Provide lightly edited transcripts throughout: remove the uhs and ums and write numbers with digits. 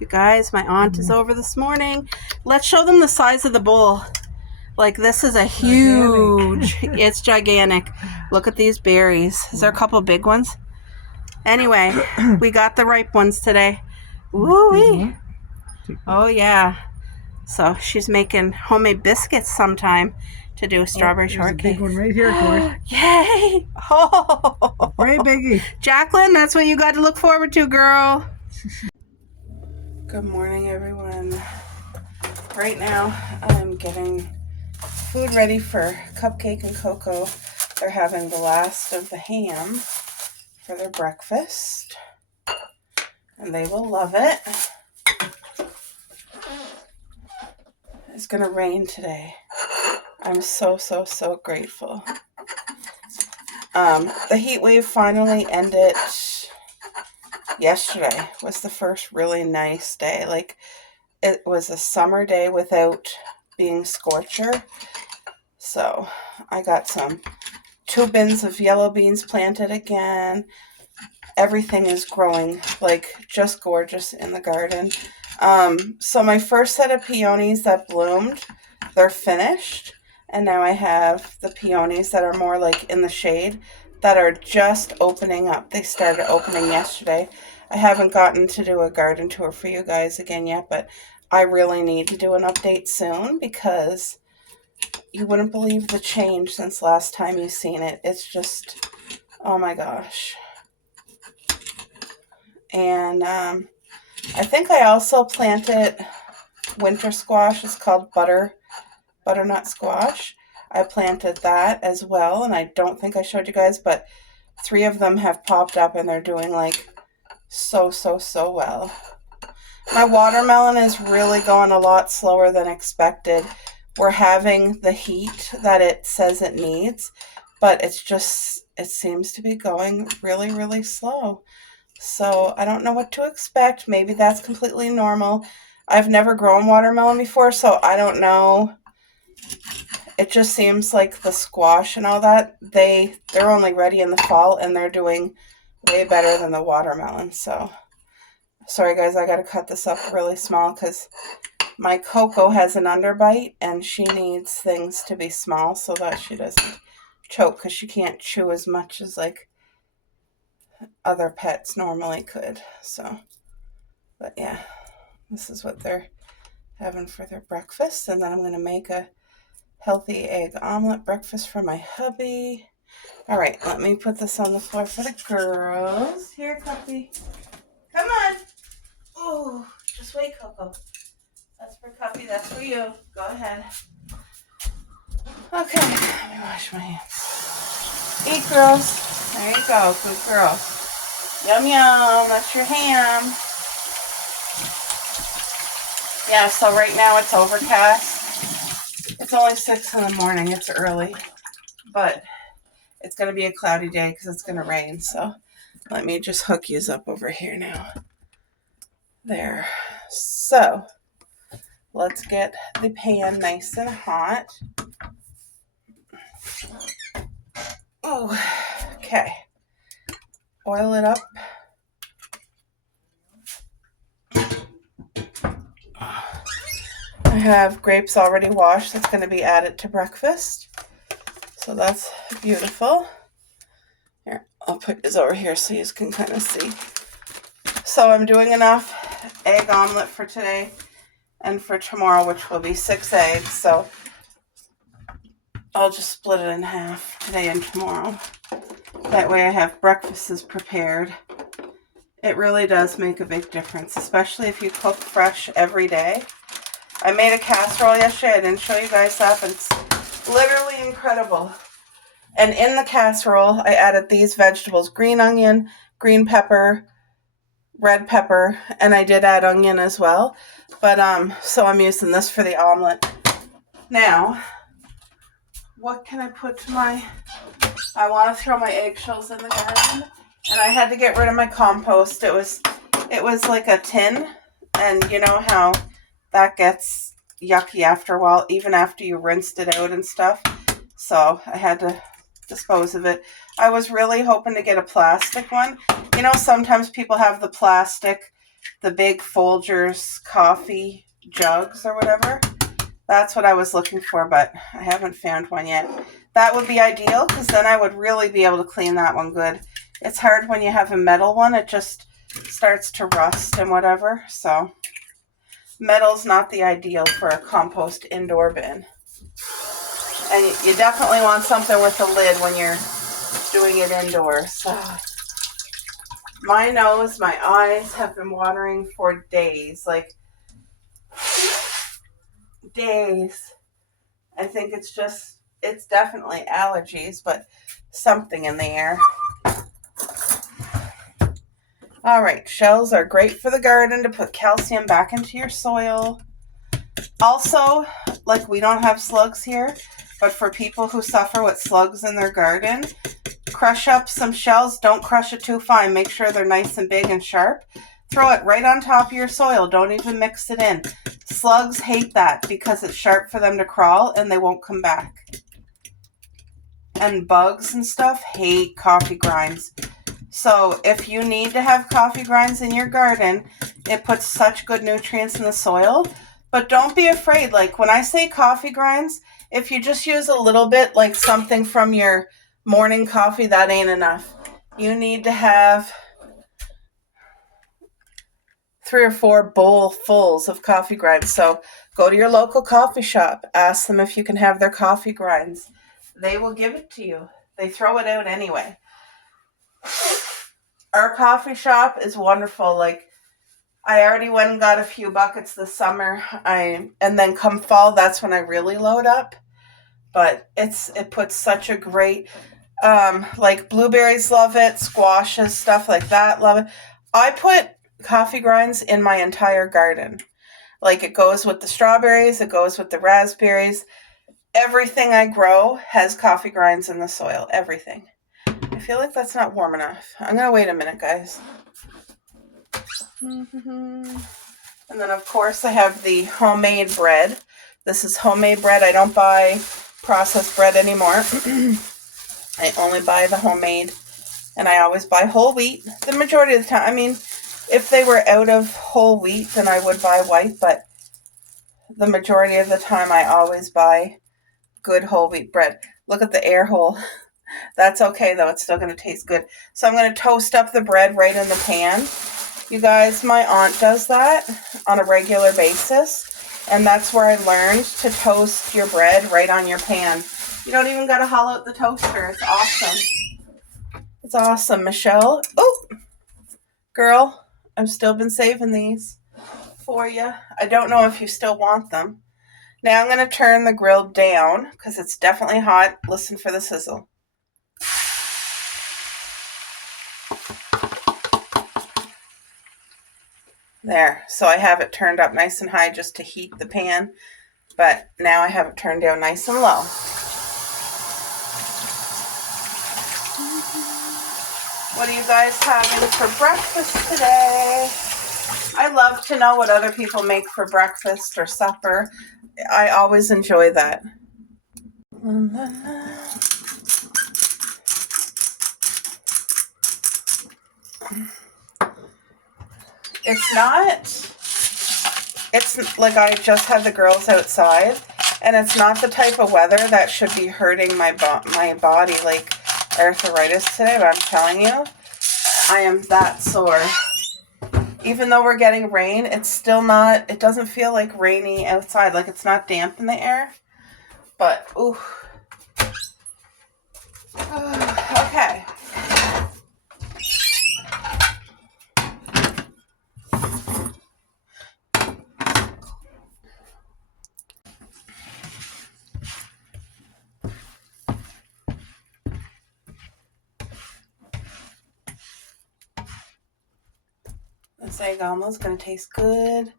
You guys, my aunt is over this morning. Let's show them the size of the bowl. Like, this is a huge, it's gigantic. Look at these berries. Is there a couple big ones? Anyway, we got the ripe ones today. Woo-wee. Oh, yeah. So she's making homemade biscuits sometime to do a strawberry shortcake. Big one right here, Corey. Yay! Oh, Right, biggie. Jacqueline, that's what you got to look forward to, girl. Good morning, everyone. Right now, I'm getting food ready for Cupcake and Coco. They're having the last of the ham for their breakfast, and they will love it. It's gonna rain today. I'm so grateful. The heat wave finally ended yesterday. Was the first really nice day. Like, it was a summer day without being scorcher. So I got 2 bins of yellow beans planted again. Everything is growing like just gorgeous in the garden. So my first set of peonies that bloomed, they're finished. And now I have the peonies that are more like in the shade that are just opening up. They started opening yesterday. I haven't gotten to do a garden tour for you guys again yet, but I really need to do an update soon because you wouldn't believe the change since last time you've seen it. It's just, oh my gosh. And I think I also planted winter squash. It's called butternut squash. I planted that as well, and I don't think I showed you guys, but 3 of them have popped up and they're doing like so well. My watermelon is really going a lot slower than expected. We're having the heat that it says it needs, but it seems to be going really slow. So I don't know what to expect. Maybe that's completely normal. I've never grown watermelon before, so I don't know. It just seems like the squash and all that, they're only ready in the fall, and they're doing way better than the watermelon. So, sorry guys, I got to cut this up really small because my Coco has an underbite, and she needs things to be small so that she doesn't choke, because she can't chew as much as like other pets normally could. So, but yeah, this is what they're having for their breakfast. And then I'm going to make a healthy egg omelet breakfast for my hubby. All right, let me put this on the floor for the girls. Here, Cuppy. Come on. Oh, just wait, Coco. That's for Cuppy. That's for you. Go ahead. Okay, let me wash my hands. Eat, girls. There you go. Good girl. Yum, yum. That's your ham. Yeah, so right now it's overcast. It's only 6 in the morning. It's early. But it's going to be a cloudy day because it's going to rain. So let me just hook yous up over here now. There. So let's get the pan nice and hot. Oh, okay. Oil it up. I have grapes already washed. That's going to be added to breakfast. So that's beautiful. Here, I'll put this over here so you can kind of see. So I'm doing enough egg omelet for today and for tomorrow, which will be 6 eggs. So I'll just split it in half today and tomorrow. That way I have breakfasts prepared. It really does make a big difference, especially if you cook fresh every day. I made a casserole yesterday. I didn't show you guys that, but it's literally incredible. And in the casserole, I added these vegetables: green onion, green pepper, red pepper, and I did add onion as well. But so I'm using this for the omelet. Now, what can I put to I want to throw my eggshells in the garden, and I had to get rid of my compost. It was like a tin, and you know how that gets yucky after a while, even after you rinsed it out and stuff. So I had to dispose of it. I was really hoping to get a plastic one. You know, sometimes people have the plastic the big Folgers coffee jugs or whatever. That's what I was looking for, but I haven't found one yet. That would be ideal because then I would really be able to clean that one good. It's hard when you have a metal one. It just starts to rust and whatever. So metal's not the ideal for a compost indoor bin. And you definitely want something with a lid when you're doing it indoors. My nose, my eyes have been watering for days. Like, days. I think it's definitely allergies, but something in the air. All right, shells are great for the garden to put calcium back into your soil. Also, like, we don't have slugs here, but for people who suffer with slugs in their garden, crush up some shells. Don't crush it too fine. Make sure they're nice and big and sharp. Throw it right on top of your soil. Don't even mix it in. Slugs hate that because it's sharp for them to crawl and they won't come back. And bugs and stuff hate coffee grinds. So if you need to have coffee grinds in your garden, it puts such good nutrients in the soil. But don't be afraid. Like, when I say coffee grinds, if you just use a little bit, like something from your morning coffee, that ain't enough. You need to have 3 or 4 bowlfuls of coffee grinds. So go to your local coffee shop. Ask them if you can have their coffee grinds. They will give it to you. They throw it out anyway. Our coffee shop is wonderful. Like, I already went and got a few buckets this summer. And then come fall, that's when I really load up. But it puts such a great, like, blueberries love it, squashes, stuff like that, love it. I put coffee grinds in my entire garden. Like, it goes with the strawberries, it goes with the raspberries. Everything I grow has coffee grinds in the soil. Everything. I feel like that's not warm enough. I'm going to wait a minute, guys. And then, of course, I have the homemade bread. This is homemade bread. I don't buy processed bread anymore. I only buy the homemade. And I always buy whole wheat. The majority of the time. I mean, if they were out of whole wheat, then I would buy white. But the majority of the time, I always buy good whole wheat bread. Look at the air hole. That's okay, though. It's still going to taste good. So I'm going to toast up the bread right in the pan. You guys, my aunt does that on a regular basis. And that's where I learned to toast your bread right on your pan. You don't even got to hollow out the toaster. It's awesome. It's awesome, Michelle. Oh, girl, I've still been saving these for you. I don't know if you still want them. Now I'm going to turn the grill down because it's definitely hot. Listen for the sizzle. There. So I have it turned up nice and high just to heat the pan. But now I have it turned down nice and low. What are you guys having for breakfast today? I love to know what other people make for breakfast or supper. I always enjoy that. It's like I just had the girls outside, and it's not the type of weather that should be hurting my body like arthritis today, but I'm telling you, I am that sore. Even though we're getting rain, it doesn't feel like rainy outside. Like, it's not damp in the air. But, ooh. Okay. This egg omelet is going to taste good.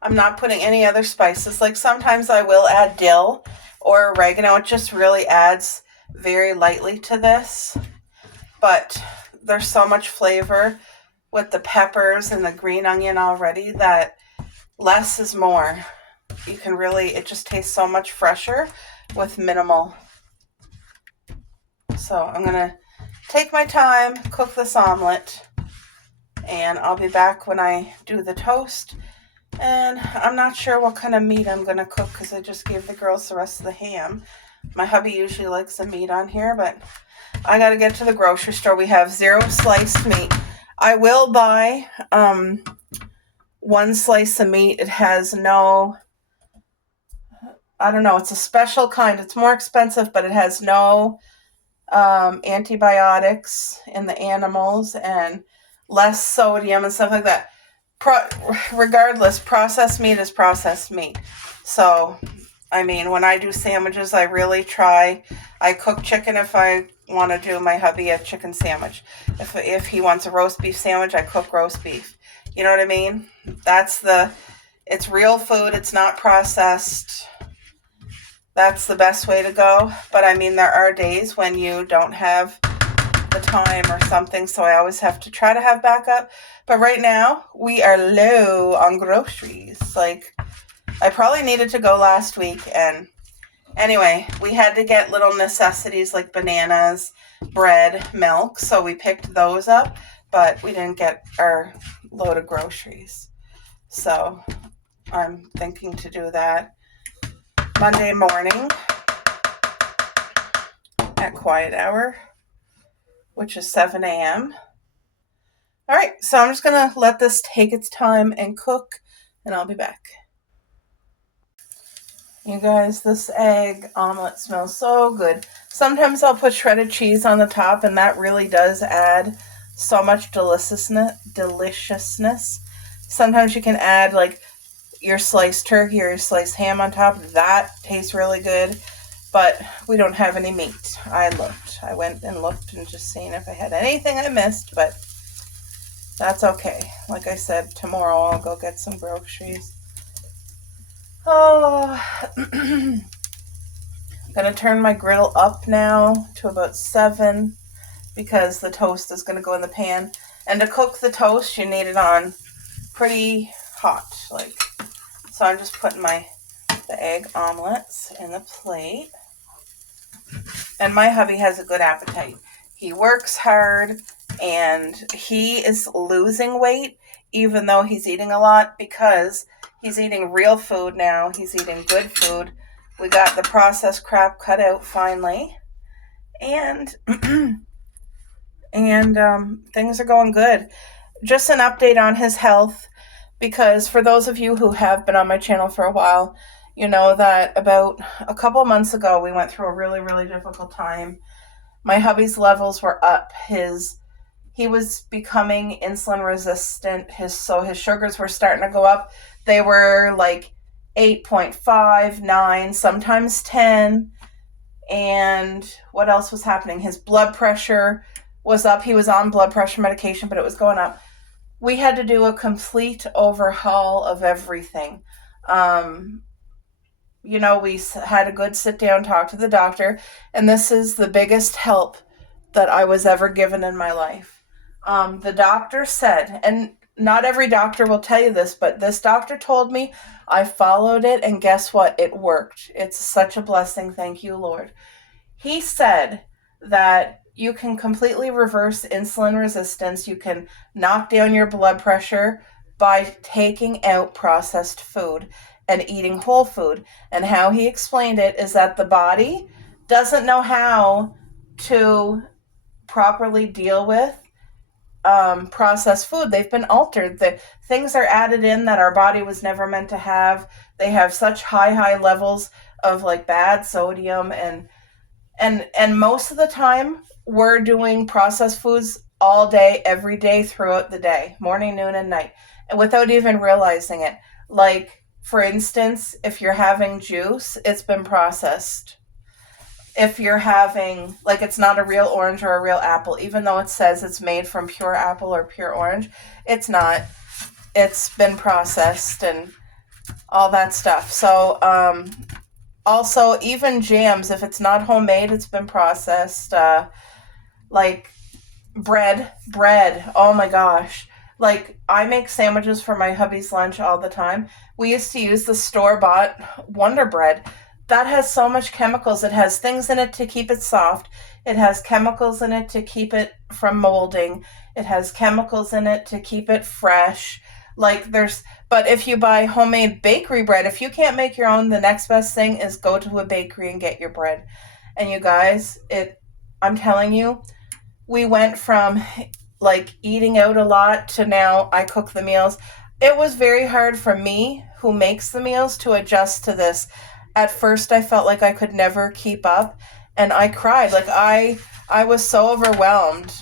I'm not putting any other spices. Like, sometimes I will add dill or oregano. It just really adds very lightly to this. But there's so much flavor with the peppers and the green onion already that less is more. It just tastes so much fresher with minimal. So I'm going to take my time, cook this omelet. And I'll be back when I do the toast. And I'm not sure what kind of meat I'm going to cook because I just gave the girls the rest of the ham. My hubby usually likes the meat on here, but I got to get to the grocery store. We have 0 sliced meat. I will buy 1 slice of meat. It has no, I don't know, it's a special kind. It's more expensive, but it has no antibiotics in the animals and less sodium and stuff like that. Regardless, processed meat is processed meat. So, I mean, when I do sandwiches, I really try. I cook chicken if I want to do my hubby a chicken sandwich. If he wants a roast beef sandwich, I cook roast beef. You know what I mean? It's real food. It's not processed. That's the best way to go. But I mean, there are days when you don't have the time or something, so I always have to try to have backup. But right now, we are low on groceries. Like, I probably needed to go last week, and anyway, we had to get little necessities like bananas, bread, milk, so we picked those up, but we didn't get our load of groceries. So I'm thinking to do that Monday morning at quiet hour, which is 7 a.m. All right, so I'm just going to let this take its time and cook, and I'll be back. You guys, this egg omelet smells so good. Sometimes I'll put shredded cheese on the top, and that really does add so much deliciousness. Sometimes you can add like your sliced turkey or your sliced ham on top. That tastes really good, but we don't have any meat. I went and looked and just seeing if I had anything I missed, but that's okay. Like I said, tomorrow I'll go get some groceries. Oh, I'm going to turn my griddle up now to about 7 because the toast is going to go in the pan. And to cook the toast, you need it on pretty hot. So I'm just putting the egg omelets in the plate. And my hubby has a good appetite. He works hard and he is losing weight even though he's eating a lot because he's eating real food now. He's eating good food. We got the processed crap cut out finally. And things are going good. Just an update on his health, because for those of you who have been on my channel for a while, you know that about a couple months ago, we went through a really, really difficult time. My hubby's levels were up. He was becoming insulin resistant. So his sugars were starting to go up. They were like 8.5, 9, sometimes 10. And what else was happening? His blood pressure was up. He was on blood pressure medication, but it was going up. We had to do a complete overhaul of everything. We had a good sit down talk to the doctor, and this is the biggest help that I was ever given in my life. The doctor said, and not every doctor will tell you this, but this doctor told me, I followed it, and guess what? It worked. It's such a blessing. Thank you, Lord. He said that you can completely reverse insulin resistance. You can knock down your blood pressure by taking out processed food and eating whole food. And how he explained it is that the body doesn't know how to properly deal with processed food. They've been altered. The things are added in that our body was never meant to have. They have such high levels of like bad sodium and most of the time we're doing processed foods all day, every day throughout the day, morning, noon, and night, and without even realizing it. Like, for instance, if you're having juice, it's been processed. If you're having, like, it's not a real orange or a real apple, even though it says it's made from pure apple or pure orange, it's not. It's been processed and all that stuff. So, also, even jams, if it's not homemade, it's been processed. Like bread, oh my gosh. Like, I make sandwiches for my hubby's lunch all the time. We used to use the store-bought Wonder Bread. That has so much chemicals. It has things in it to keep it soft. It has chemicals in it to keep it from molding. It has chemicals in it to keep it fresh. But if you buy homemade bakery bread, if you can't make your own, the next best thing is go to a bakery and get your bread. And you guys, I'm telling you, we went from like eating out a lot to now I cook the meals. It was very hard for me, who makes the meals, to adjust to this. At first I felt like I could never keep up, and I cried. Like I was so overwhelmed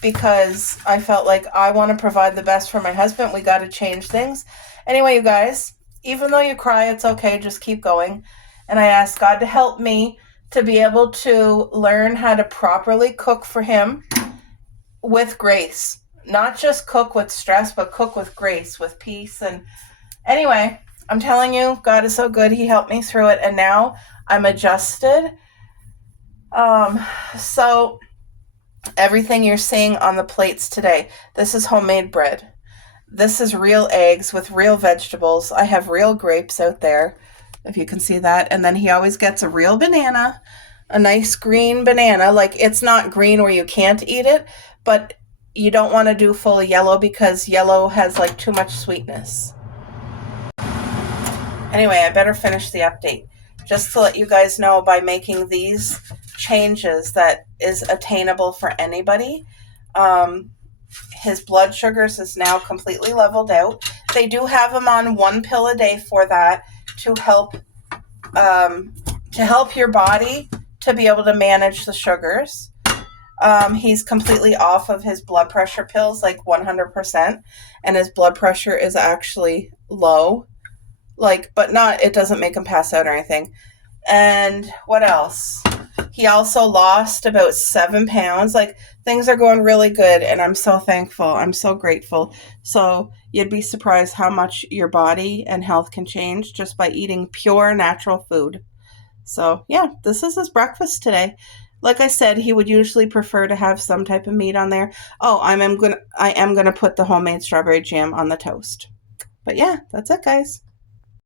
because I felt like I want to provide the best for my husband. We got to change things. Anyway, you guys, even though you cry, it's okay. Just keep going. And I asked God to help me to be able to learn how to properly cook for him with grace. Not just cook with stress, but cook with grace, with peace. And anyway, I'm telling you, God is so good. He helped me through it. And now I'm adjusted. So everything you're seeing on the plates today, this is homemade bread. This is real eggs with real vegetables. I have real grapes out there, if you can see that. And then he always gets a real banana, a nice green banana. Like, it's not green where you can't eat it, but you don't want to do full yellow because yellow has like too much sweetness. Anyway, I better finish the update. Just to let you guys know, by making these changes that is attainable for anybody. His blood sugars is now completely leveled out. They do have him on 1 pill a day for that, to help your body to be able to manage the sugars. He's completely off of his blood pressure pills, like 100%, and his blood pressure is actually low. But not, it doesn't make him pass out or anything. And what else? He also lost about 7 pounds. Things are going really good, and I'm so thankful. I'm so grateful. So you'd be surprised how much your body and health can change just by eating pure natural food. So yeah, this is his breakfast today. Like I said, he would usually prefer to have some type of meat on there. Oh, I am gonna put the homemade strawberry jam on the toast. But yeah, that's it, guys.